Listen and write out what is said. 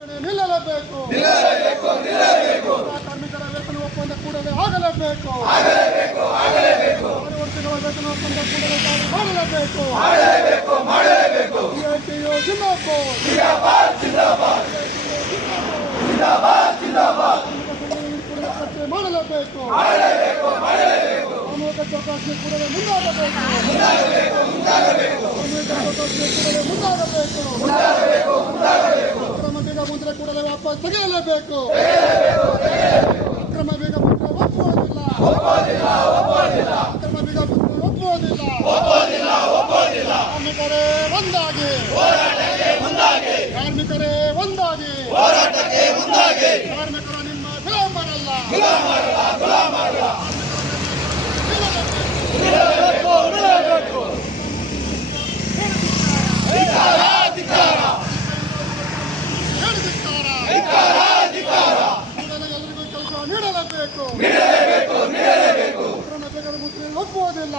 ನಿಲ್ಲಲೇಬೇಕು. ಕಾರ್ಮಿಕರ ವೇತನ ಒಪ್ಪಂದ ಕೂಡಲೇ ಆಗಲೇಬೇಕು. 6 ವರ್ಷಗಳ ವೇತನ ಒಪ್ಪಂದ ಕೂಡಲೇ ಮಾಡಲೇಬೇಕು. ಸಿಐಟಿಯು ಜಿಂದಾಬಾದ್. ಮಾಡಲೇಬೇಕು. ಸಾಮೂಹಿಕ ಚೌಕಾಸಿ ಕೂಡಲೇ ಮುಂದಾಗಬೇಕು. ಅಕ್ರಮ ಬೀಗ ಮುದ್ರೆ ಕೂಡಲೇ ವಾಪಸ್ ತೆಗೆಯಲೇಬೇಕು. ಅಕ್ರಮ ಬೀಗ ಮುದ್ರೆ ಒಪ್ಪುವುದಿಲ್ಲ. ಅಕ್ರಮ ಬೀಗ ಮುದ್ರೆ ಒಪ್ಪುವುದಿಲ್ಲ. ಕಾರ್ಮಿಕರೇ ಒಂದಾಗಿ. ಕಾರ್ಮಿಕರ ನಿಮ್ಮ ಗುಲಾಮರಲ್ಲ. ಎಲ್ಲರಿಗೂ ಕೆಲಸ ನೀಡಲೇಬೇಕು. ಅಕ್ರಮ ಬೇಗದ ಮುದ್ರೆ ಒಪ್ಪುವುದಿಲ್ಲ.